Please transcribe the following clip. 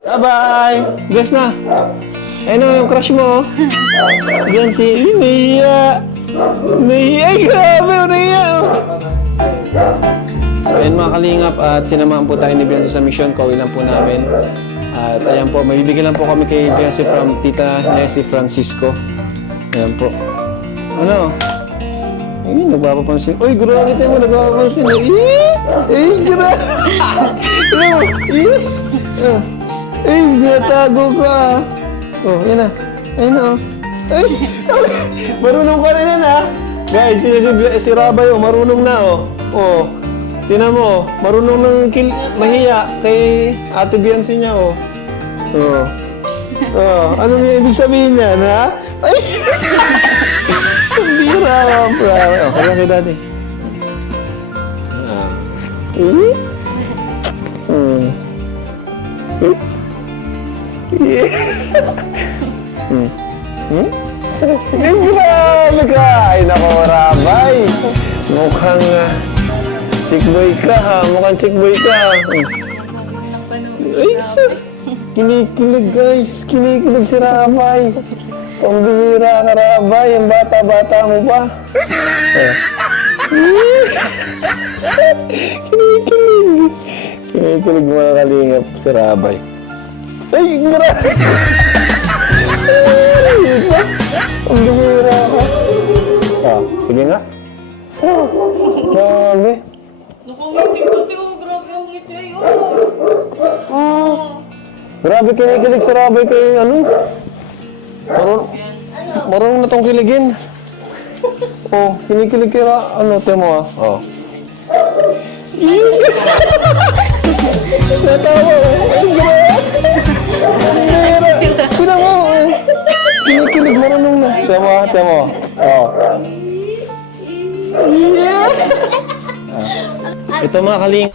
Bye-bye! Guess na! Ayun o, yung crush mo. Yan si Nia. Nia, ay grabe, Nia. Ayun mga kalingap, at sinamahan po tayo ni Beyonce sa mission. Kauwi lang po namin. At ayan po, may bibigyan lang po kami kay Beyonce from Tita Nessie Francisco. Ayan po. Ano? Ay, nagpapapansin. Uy, grabe tayo mo, nagpapapansin. Ay, grabe. Ay, natago ka. Oh, yan na. Ayun na, oh. Ay, marunong ka na yan, ha? Guys, si Rabay, oh, marunong na, oh. Oh, tinan mo, marunong nang mahiya kay Ate Beyonce niya, oh. Oh. Oh, ano yung ibig sabihin niyan, ha? Ay! Bira, bro. Oh, kaya kay Daddy. Ah. Yeah. Grabe ka! Ay, nako, Rabay. Mukhang chick boy ka, ha? Mukhang chick boy ka. Ay, sus! Kinikilig, guys. Kinikilig si Rabay. Pambihira ka, Rabay. Yung bata-bata mo pa. Kinikilig. Kinikilig mga kalingap si Rabay. Ay, grabe! Ang bihira ka. Ah, sige nga. Grabe. Nakangiti-ngiti ko. Grabe ang ngiti. Grabe kinikilig si Rabay kay ano? Marunong na tong kiligin. Oh, kinikilig kay ano, temo ah. Oh. Natawa. Ay, grabe. Pina mo. Kinikilig, marunong na. Temo. Oh. Yeah. Ito mga kaling.